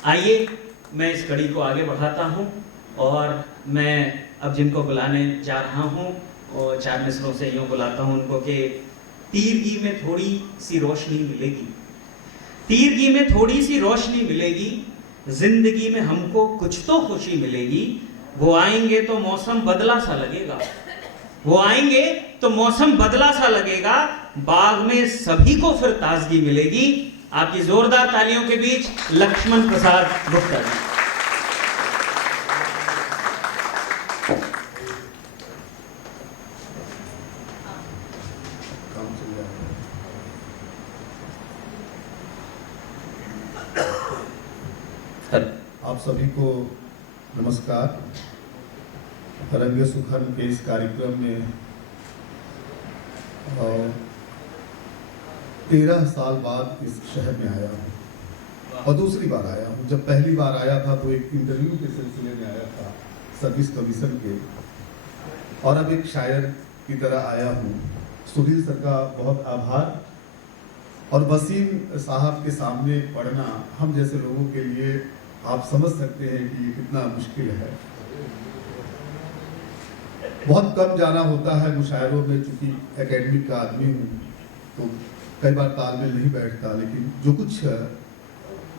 आइए मैं इस कड़ी को आगे बढ़ाता हूँ और मैं अब जिनको बुलाने जा रहा हूँ और 4 मिसरों से यूँ बुलाता हूँ उनको कि तीरगी में थोड़ी सी रोशनी मिलेगी, तीरगी में थोड़ी सी रोशनी मिलेगी, जिंदगी में हमको कुछ तो खुशी मिलेगी। वो आएंगे तो मौसम बदला सा लगेगा, वो आएंगे तो मौसम बदला सा लगेगा, बाग में सभी को फिर ताजगी मिलेगी। आपकी जोरदार तालियों के बीच लक्ष्मण प्रसाद गुप्ता जी। आप सभी को नमस्कार। रंगे सुखन के इस कार्यक्रम में 13 साल बाद इस शहर में आया हूँ और दूसरी बार आया हूँ। जब पहली बार आया था तो एक इंटरव्यू के सिलसिले में आया था सर्विस कमीशन के, और अब एक शायर की तरह आया हूँ। सुनील सर का बहुत आभार। और वसीम साहब के सामने पढ़ना हम जैसे लोगों के लिए आप समझ सकते हैं कि ये कितना मुश्किल है। बहुत कम जाना होता है मुशायरों में, चूंकि एकेडमिक का आदमी हूँ तो कई बार तालमेल नहीं बैठता, लेकिन जो कुछ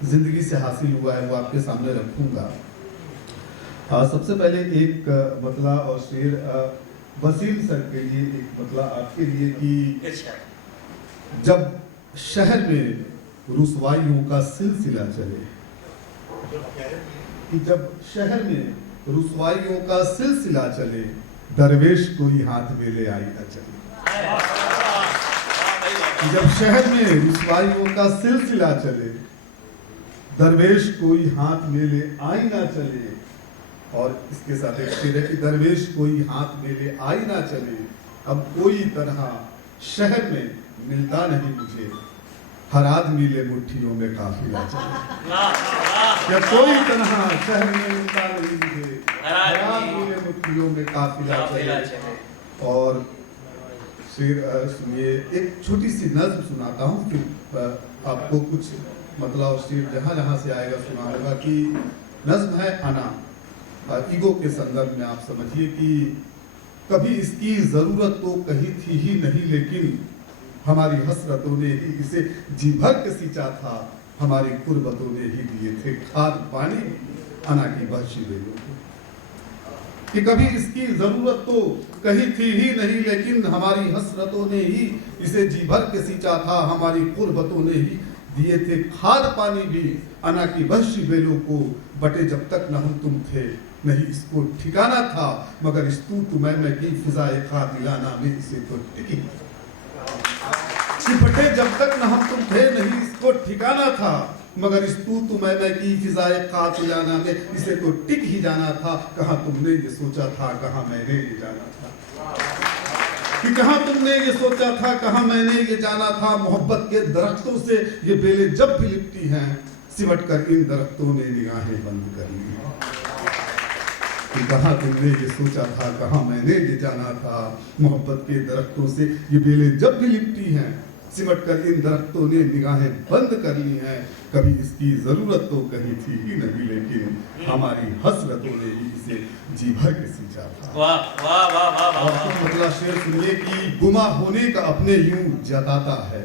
जिंदगी से हासिल हुआ है वो आपके सामने रखूंगा। सबसे पहले एक मतला और शेर वसीम सर के लिए, एक मतला आपके लिए कि जब शहर में रुसवाइयों का सिलसिला चले, कि जब शहर में रुसवाइयों का सिलसिला चले, दरवेश कोई हाथ में ले आई न चले। कि जब शहर में रुसवाइयों का सिलसिला चले, दरवेश कोई हाथ में ले आई ना चले। और इसके साथ एक शेर है कि दरवेश कोई हाथ में ले आई ना चले, अब कोई तरह शहर में मिलता नहीं मुझे, हर आदमी ले मुट्ठियों में काफिला चले। या कोई तरह शहर में मिलता नहीं मुझे, हर आदमी ले मुट्ठियों में काफिला चले। और शेर सुनिए, एक छोटी सी नज्म सुनाता हूँ, फिर आपको कुछ मतलब और शेर जहाँ जहाँ से आएगा सुनाऊंगा। कि नज्म है अना, ईगो के संदर्भ में। आप समझिए कि कभी इसकी जरूरत तो कहीं थी ही नहीं, लेकिन हमारी हसरतों ने ही इसे जी भर के सींचा था, हमारी कुर्बतों ने ही दिए थे खाद पानी, अना की बख्शी दे लो। कि कभी इसकी जरूरत तो कहीं थी ही नहीं, लेकिन हमारी हसरतों ने ही इसे जी भर के सींचा था, हमारी कुर्बतों ने ही दिए थे खाद पानी भी, अना की बख्शी बेलों को बटे जब तक न हम तुम थे, नहीं इसको ठिकाना था, मगर इस तू मैं की फिजाए खातिलाना में इसे तो टिकी। बटे जब तक न हम तुम थे, नहीं इसको ठिकाना था, मगर इस तू मैं की फिजाए खातिलाना में इसे तो टिक ही जाना था। कहाँ तुमने ये सोचा था, कहाँ मैंने ये जाना था। कि कहाँ तुमने ये सोचा था, कहाँ मैंने ये जाना था। मोहब्बत के दरख्तों से ये बेलें जब भी लिपटी हैं, सिमट कर इन दरख्तों ने निगाहें बंद कर ली। कि कहाँ तुमने ये सोचा था, कहाँ मैंने ये जाना था। मोहब्बत के दरख्तों से ये बेलें जब भी लिपटी हैं, सिमट कर इन दरख्तों ने निगाहें बंद कर ली हैं। कभी इसकी जरूरत तो कहीं थी ही नहीं, लेकिन हमारी हसरतों ने ही इसे जी भर के सींचा था। वाह वाह वाह वाह वाह। मतलब शेर सुनिए कि गुमा होने का अपने यूं जताता है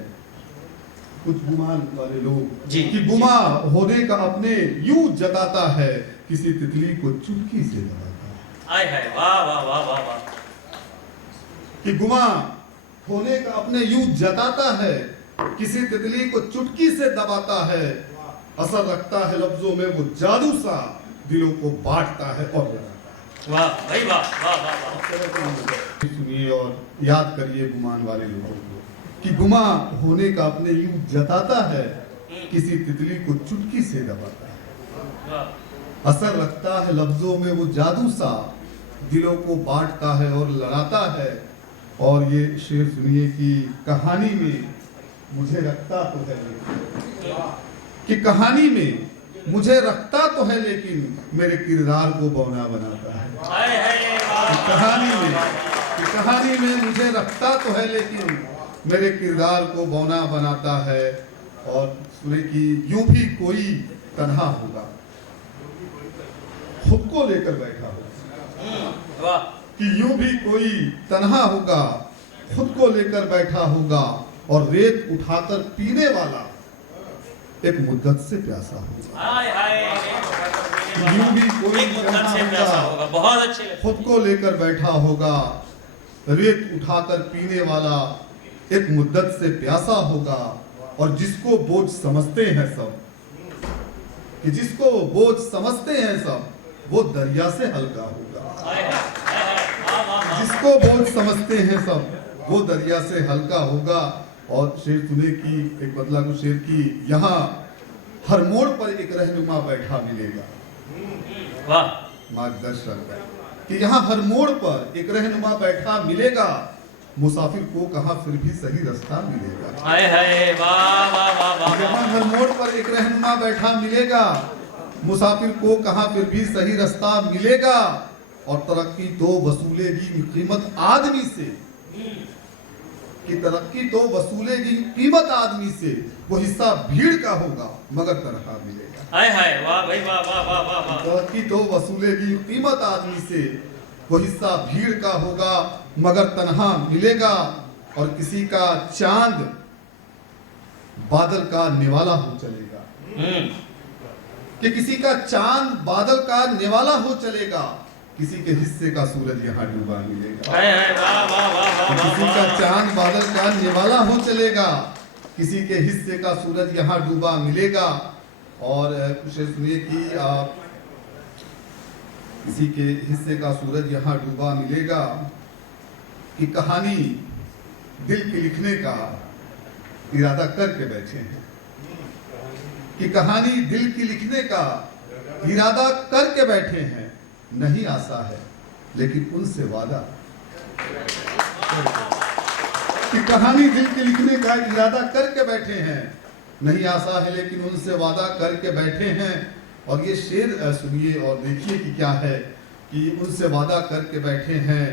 कुछ गुमान वाले लोग, कि गुमा होने का अपने यूं जताता है, किसी तितली को चुटकी से दबाता है। आय हाय वाह वाह वाह वाह वाह। कि गुमा होने का अपने यूं जताता है, किसी तितली को चुटकी से दबाता है। असर रखता है लफ्जों में वो जादू सा, दिलों को बांटता है और लगाता है। वाह भाई वाह वाह वाह वाह। सुनिए और याद करिए गुमान वाले लोगों को, कि गुमा होने का अपने यूं जताता है, किसी तितली को चुटकी से दबाता है। असर रखता है लफ्जों में वो जादू सा, दिलों को बांटता है और लड़ाता है। और ये शेर सुनिए कि कहानी में मुझे रखता तो है लेकिन, कि कहानी में मुझे रखता तो है लेकिन मेरे किरदार को बौना बनाता है। कि कहानी में मुझे रखता तो है लेकिन मेरे किरदार को बौना बनाता है। और सुने कि यूं भी कोई तन्हा होगा, खुद को लेकर बैठा होगा। वाह। कि यूं भी कोई तन्हा होगा, खुद को लेकर बैठा होगा, और रेत उठाकर पीने वाला एक मुद्दत से प्यासा होगा। हाय हाय, यूं भी कोई एक मुद्दत से प्यासा होगा। बहुत अच्छे लगे। खुद को लेकर बैठा होगा, रेत उठाकर पीने वाला एक मुद्दत से प्यासा होगा, और जिसको बोझ समझते हैं सब, कि जिसको बोझ समझते हैं सब, वो दरिया से हल्का होगा। हाय हाय हाय, वाह वाह वाह। जिसको बोझ समझते हैं सब, वो दरिया से हल्का होगा। और शेर सुने की एक बदला को शेर की, यहाँ हर मोड़ पर एक रहनुमा बैठा मिलेगा। वाह। मार्गदर्शक, कि यहाँ हर मोड़ पर एक रहनुमा बैठा मिलेगा, मुसाफिर को कहाँ फिर भी सही रास्ता मिलेगा। हाय हाय, वाह वाह वाह वाह। यहाँ हर मोड़ पर एक रहनुमा बैठा मिलेगा, मुसाफिर को कहाँ फिर भी सही रास्ता मिलेगा, और तरक्की तो वसूलेगी कीमत आदमी से, कि तरक्की तो वसूलेगी कीमत आदमी से, वो हिस्सा भीड़ का होगा मगर तनखा मिलेगा। हाय हाय, वाह भाई वाह वाह वाह वाह वाह। तरक्की तो वसूलेगी कीमत आदमी से, वो हिस्सा भीड़ का होगा मगर तनहा मिलेगा। और किसी का चांद बादल का निवाला हो चलेगा, कि किसी का चांद बादल का निवाला हो चलेगा, किसी के हिस्से का सूरज यहाँ डूबा मिलेगा। हाय हाय, वाह वाह वाह वाह वाह। किसी का चांद बादल का निवाला हो चलेगा, किसी के हिस्से का सूरज यहाँ डूबा मिलेगा। और कुछ सुनिए कि किसी के हिस्से का सूरज यहाँ डूबा मिलेगा, कि कहानी दिल के लिखने का इरादा करके बैठे हैं, कि कहानी दिल की लिखने का इरादा करके बैठे हैं। नहीं आशा है लेकिन उनसे वादा, कि कहानी दिल के लिखने का इरादा करके बैठे हैं। नहीं आशा है लेकिन उनसे वादा करके बैठे हैं। और ये शेर सुनिए और देखिए कि क्या है, कि उनसे वादा करके बैठे हैं।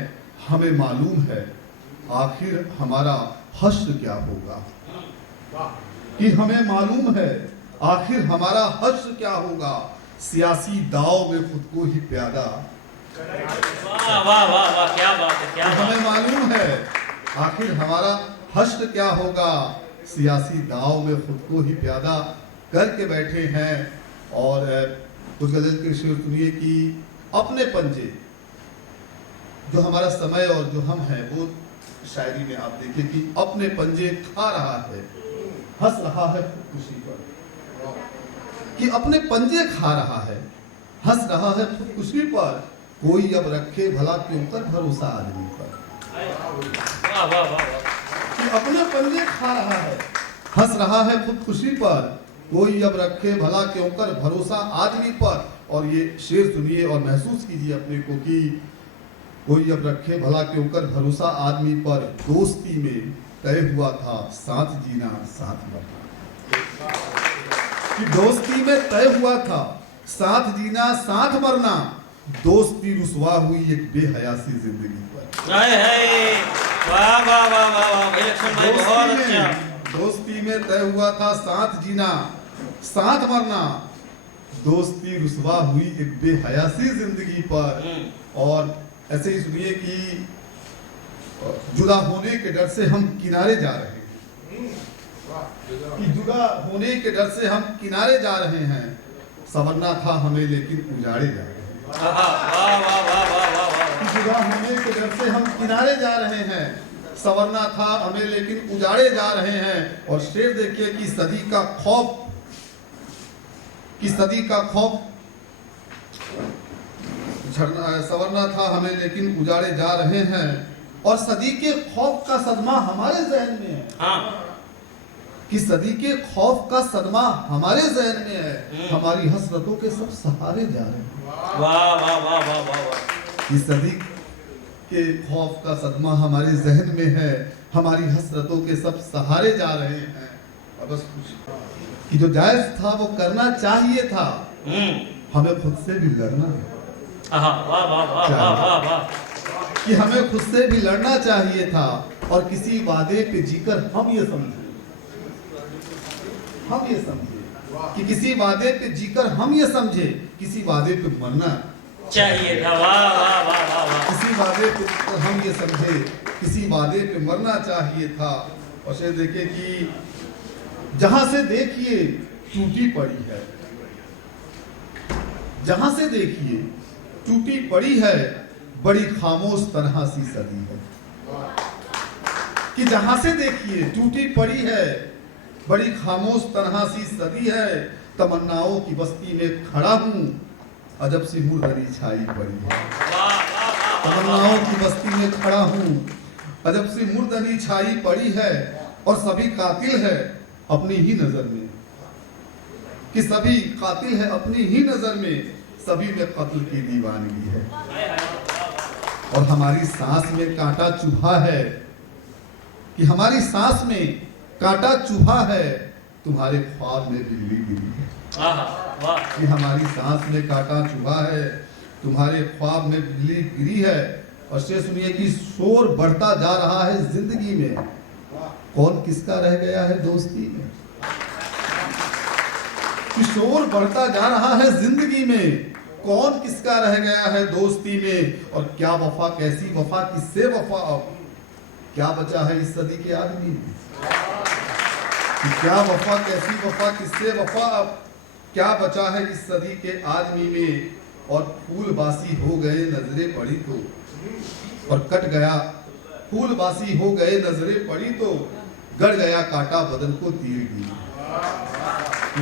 हमें मालूम है आखिर हमारा हश्र क्या होगा, कि हमें मालूम है आखिर हमारा हश्र क्या होगा, सियासी दाव में खुद को ही प्यादा। वाह वाह वाह वाह, क्या बात है, क्या बात है। हमें मालूम है आखिर हमारा हश्र क्या होगा, सियासी दाव में खुद को ही प्यादा करके बैठे हैं। और कुछ गजल के शेर सुनिए कि अपने पंजे, जो हमारा समय और जो हम हैं, वो शायरी में आप देखिए कि अपने पंजे खा रहा है, हंस रहा है खुदकुशी पर, कि अपने पंजे खा रहा है, हंस रहा है खुदकुशी पर, कोई अब रखे भला क्यों कर भरोसा आदमी पर। वाह वाह वाह वाह। कि अपने पंजे खा रहा है, हंस रहा है खुदकुशी पर, कोई अब रखे भला क्यों कर भरोसा आदमी पर। और ये शेर सुनिए और महसूस कीजिए अपने को, कि कोई अब रखे भला क्यों कर भरोसा आदमी पर, दोस्ती में तय हुआ था साथ जीना साथ मरना, कि दोस्ती में तय हुआ था साथ जीना साथ मरना, दोस्ती रुसवा हुई एक बेहयासी जिंदगी पर। हाय हाय, वाह वाह वाह वाह वाह भाई लक्ष्मण भाई, बहुत अच्छा। दोस्ती में तय हुआ था साथ जीना साथ मरना, दोस्ती रुसवा हुई एक बेहयासी जिंदगी पर। और ऐसे ही सुनिए कि जुदा होने के डर से हम किनारे जा रहे हैं, कि जुदा होने के डर से हम किनारे जा रहे हैं, संवरना था हमें लेकिन उजाड़े जा रहे हैं। वाह वाह वाह वाह वाह वाह। कि जुदा होने के डर से हम किनारे जा रहे हैं, संवरना था हमें लेकिन उजाड़े जा रहे हैं। और शेर देखिए कि सदी का खौफ, कि सदी का खौफ संवरना था हमें लेकिन उजाड़े जा रहे हैं, और सदी के खौफ का सदमा हमारे जहन में है। हाँ, कि सदी के खौफ का सदमा हमारे जहन में है, हमारी हसरतों के सब सहारे जा रहे हैं। वाह वाह वाह वाह वाह वाह। कि सदी के खौफ का सदमा हमारे जहन में है, हमारी हसरतों के सब सहारे जा रहे हैं। और बस कि जो जायज था वो करना चाहिए था, हमें खुद से भी लड़ना है। वाह वाह वाह वाह वाह वाह। कि हमें खुद से भी लड़ना चाहिए था, और किसी वादे पे जीकर हम ये समझे कि किसी वादे पे जीकर हम ये समझे किसी वादे पे मरना चाहिए था। वाह वाह वाह वाह वाह। किसी वादे पे जीकर हम ये समझे किसी वादे पे मरना चाहिए था। और शेर देखिए कि जहां से देखिए टूटी पड़ी है, जहां से देखिए टूटी पड़ी है, बड़ी खामोश तन्हा सी सदी है। कि जहां से देखिए टूटी पड़ी है, बड़ी खामोश तन्हा सी सदी है। तमन्नाओं की बस्ती में खड़ा हूं, अजब सी मुर्दनी छाई पड़ी है। तमन्नाओं की बस्ती में खड़ा हूं, अजब सी मुर्दनी छाई पड़ी है। और सभी कातिल है अपनी ही नजर में, कि सभी कातिल है अपनी ही नजर में, सभी में कत्ल की दीवानगी है। और हमारी सांस में कांटा चुभा है, कि हमारी सांस में कांटा चुभा है, तुम्हारे ख्वाब में बिजली गिरी है। कि हमारी सांस में कांटा चुभा है, तुम्हारे ख्वाब में बिजली गिरी है। और शेर सुनिए कि शोर बढ़ता जा रहा है जिंदगी में, कौन किसका रह गया है दोस्ती में। कि शोर बढ़ता जा रहा है जिंदगी में, कौन किसका रह गया है दोस्ती में। और क्या वफा कैसी वफा किससे वफा, अब क्या बचा है इस सदी के आदमी में। कि क्या वफा कैसी वफा किससे वफा, अब क्या बचा है इस सदी के आदमी में। और फूल बासी हो गए नजरें पड़ी तो, और कट गया फूल बासी हो गए नजरें पड़ी तो, गड़ गया कांटा बदन को तीर की।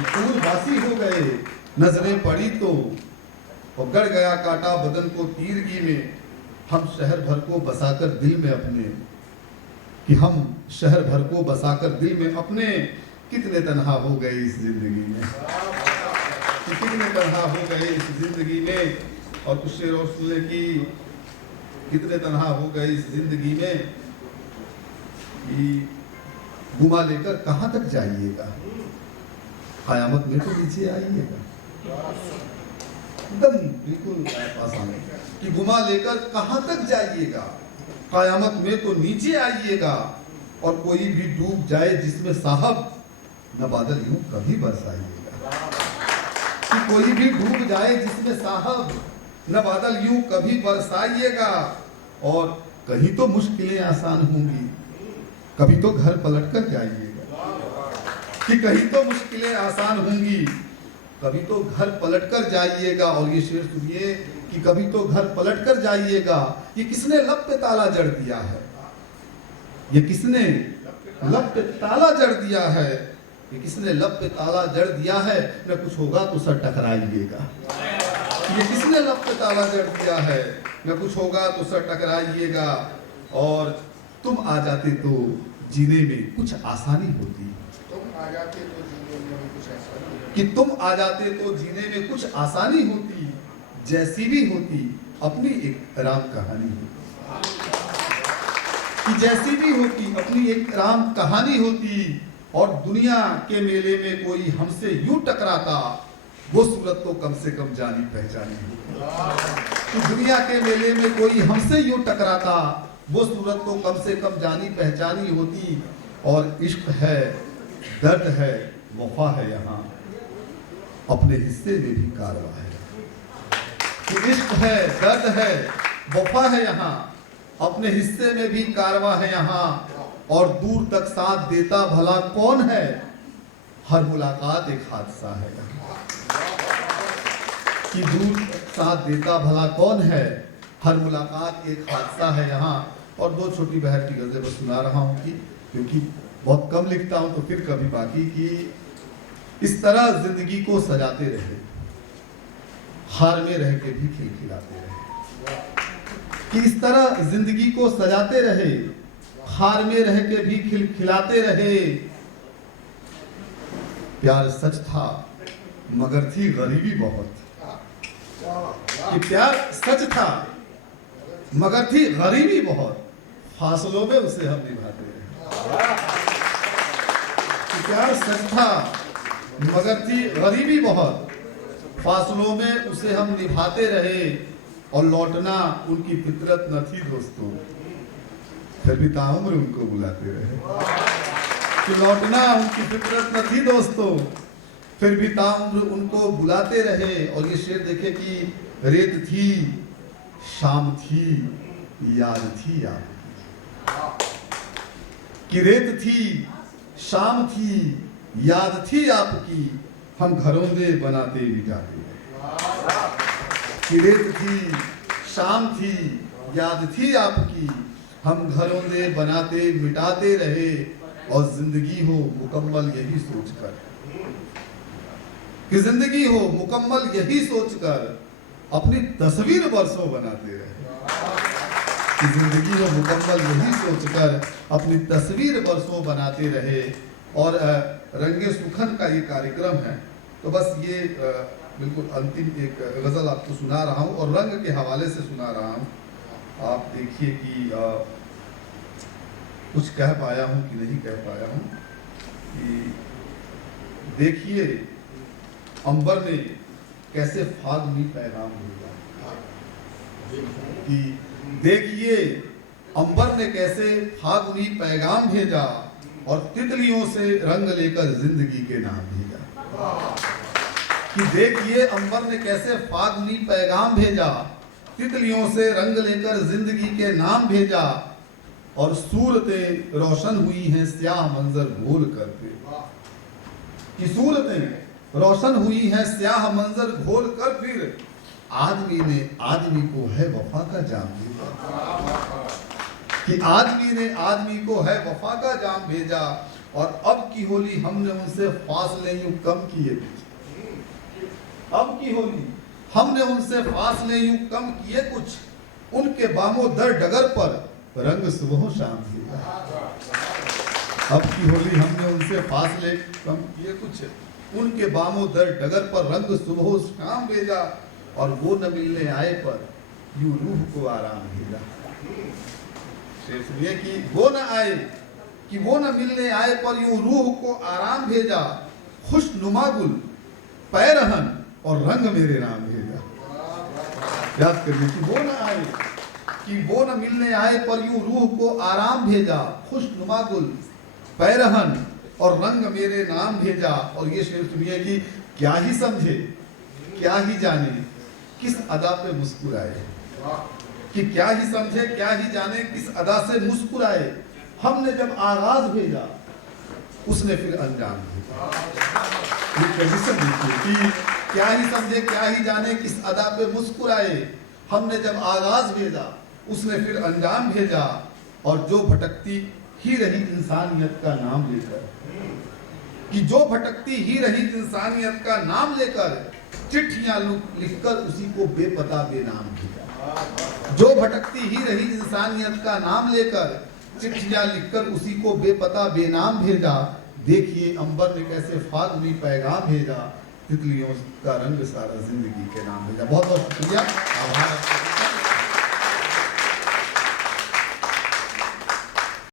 फूल बासी हो गए नजरें पड़ी तो, और गड़ गया कांटा बदन को तीरगी में। हम शहर भर को बसाकर दिल में अपने, कि हम शहर भर को बसाकर दिल में अपने, कितने तन्हा हो गए इस जिंदगी में, कि कितने तन्हा हो गए इस जिंदगी में। और कुछ शेर और सुन ले कि कितने तन्हा हो गए इस जिंदगी में, कि गुमा लेकर कहां तक जाइएगा, कयामत में तो नीचे आइएगा। एकदम बिल्कुल आसान, कि गुमा लेकर कहां तक जाइएगा, कयामत में तो नीचे आइएगा। और कोई भी डूब जाए जिसमें साहब, न बादल यूं कभी बरसाइएगा। कि कोई भी डूब जाए जिसमें साहब, न बादल यूं कभी बरसाइएगा। और कहीं तो मुश्किलें आसान होंगी, कभी तो घर पलट कर जाइएगा। कि कहीं तो मुश्किलें आसान होंगी, कभी तो घर पलट कर जाइएगा। और ये शेर सुनिए कि कभी तो घर पलट कर जाइएगा। ये किसने लब पे ताला जड़ दिया है, ये किसने लब पे ताला जड़ दिया है, ये किसने लब पे ताला जड़ दिया है। न कुछ होगा तो सर टकराइएगा। ये किसने लब पे ताला जड़ दिया है, न कुछ होगा तो सर टकराइएगा। और तुम आ जाते तो जीने में कुछ आसानी होती, कि तुम आ जाते तो जीने में कुछ आसानी होती, जैसी भी होती अपनी एक राम कहानी होती। कि जैसी भी होती अपनी एक राम कहानी होती। और दुनिया के मेले में कोई हमसे यूं टकराता, वो सूरत तो कम से कम जानी पहचानी होती। कि दुनिया के मेले में कोई हमसे यूं टकराता, वो सूरत तो कम से कम जानी पहचानी होती। और इश्क है, दर्द है, वफा है, यहाँ अपने हिस्से में भी कारवा है। कि इश्क है, दर्द है, वफा है, यहाँ अपने हिस्से में भी कारवा है यहाँ। और दूर तक साथ देता भला कौन है, हर मुलाकात एक हादसा है यहाँ। कि दूर तक साथ देता भला कौन है, हर मुलाकात एक हादसा है यहाँ। और दो छोटी बहन की गज़लें बस सुना रहा हूँ कि क्योंकि बहुत कम लिखता हूँ, तो फिर कभी बाकी की। इस तरह जिंदगी को सजाते रहे, हार में रह के भी खिलखिलाते रहे। कि इस तरह जिंदगी को सजाते रहे, हार में रह के भी खिलखिलाते रहे। प्यार सच था मगर थी गरीबी बहुत, कि प्यार सच था मगर थी गरीबी बहुत, फासलों में उसे हम निभाते रहे। कि प्यार सच था मगर थी गरीबी बहुत, फासलों में उसे हम निभाते रहे। और लौटना उनकी फितरत न थी दोस्तों, फिर भी ताउम्र उनको बुलाते रहे। कि लौटना उनकी फितरत न थी दोस्तों, फिर भी ताउम्र उनको बुलाते रहे। और ये शेर देखे कि रेत थी, शाम थी, याद थी आपकी। कि रेत थी, शाम थी, याद थी आपकी, हम घरौंदे बनाते मिटाते रहे। कि रेत थी, शाम थी, याद थी आपकी, हम घरौंदे बनाते मिटाते रहे। और जिंदगी हो मुकम्मल यही सोचकर, कि जिंदगी हो मुकम्मल यही सोचकर अपनी तस्वीर बरसों बनाते रहे। कि जिंदगी हो मुकम्मल यही सोचकर अपनी तस्वीर बरसों बनाते रहे। और रंगे सुखन का ये कार्यक्रम है, तो बस ये बिल्कुल अंतिम एक गज़ल आपको सुना रहा हूँ और रंग के हवाले से सुना रहा हूँ। आप देखिए कि कुछ कह पाया हूँ कि नहीं कह पाया हूँ। कि देखिए अंबर ने कैसे फागुनी पैगाम भेजा। कि देखिए अंबर ने कैसे फागुनी पैगाम भेजा, और तितलियों से रंग लेकर जिंदगी के नाम भेजा। कि देखिए अंबर ने कैसे फागुनी पैगाम भेजा, तितलियों से रंग लेकर जिंदगी के नाम भेजा। और सूरतें रोशन हुई हैं स्याह मंजर घोल कर पे। कि सूरतें रोशन हुई हैं स्याह मंजर घोल कर, फिर आदमी ने आदमी को है वफा का जाम भेजा। कि आदमी ने आदमी को है वफा का जाम भेजा। और अब की होली हमने उनसे फासले यूं कम किए। अब की होली हमने उनसे फासले यूं कम किए कुछ, उनके बामो दर डगर पर रंग सुबह शाम भेजा। अब की होली हमने उनसे फासले कम किए कुछ, उनके बामो दर डगर पर रंग सुबह शाम भेजा। और वो न मिलने आए पर यूं रूह को आराम भेजा। शेर सुनिए कि वो न आए, कि वो न मिलने आए पर यूं रूह को आराम भेजा। खुशनुमा गुल पैरहन और रंग मेरे नाम भेजा। याद करिए कि वो न आए, कि वो न मिलने आए पर यूं रूह को आराम भेजा। खुशनुमा गुल पैरहन और रंग मेरे नाम भेजा। और ये शेर सुनिए कि क्या ही समझे क्या ही जाने किस अदा पे मुस्कुराए। कि क्या ही समझे क्या ही जाने किस अदा से मुस्कुराए। हमने जब आगाज भेजा उसने फिर अंजाम भेजा। ये कंडीशन देखिए कि क्या ही समझे क्या ही जाने किस अदा पे मुस्कुराए। हमने जब आगाज भेजा उसने फिर अंजाम भेजा। और जो भटकती ही रही इंसानियत का नाम लेकर, कि जो भटकती ही रही इंसानियत का नाम लेकर, चिट्ठियां लिखकर उसी को बेपता बेनाम भेजा। जो भटकती ही रही इंसानियत का नाम लेकर, चिट्ठियां लिखकर उसी को बेपता बेनाम भेजा। देखिए अंबर ने कैसे फागुनी पैगाम भेजा, तितलियों का रंग सारा जिंदगी के नाम भेजा। बहुत बहुत शुक्रिया, आभार।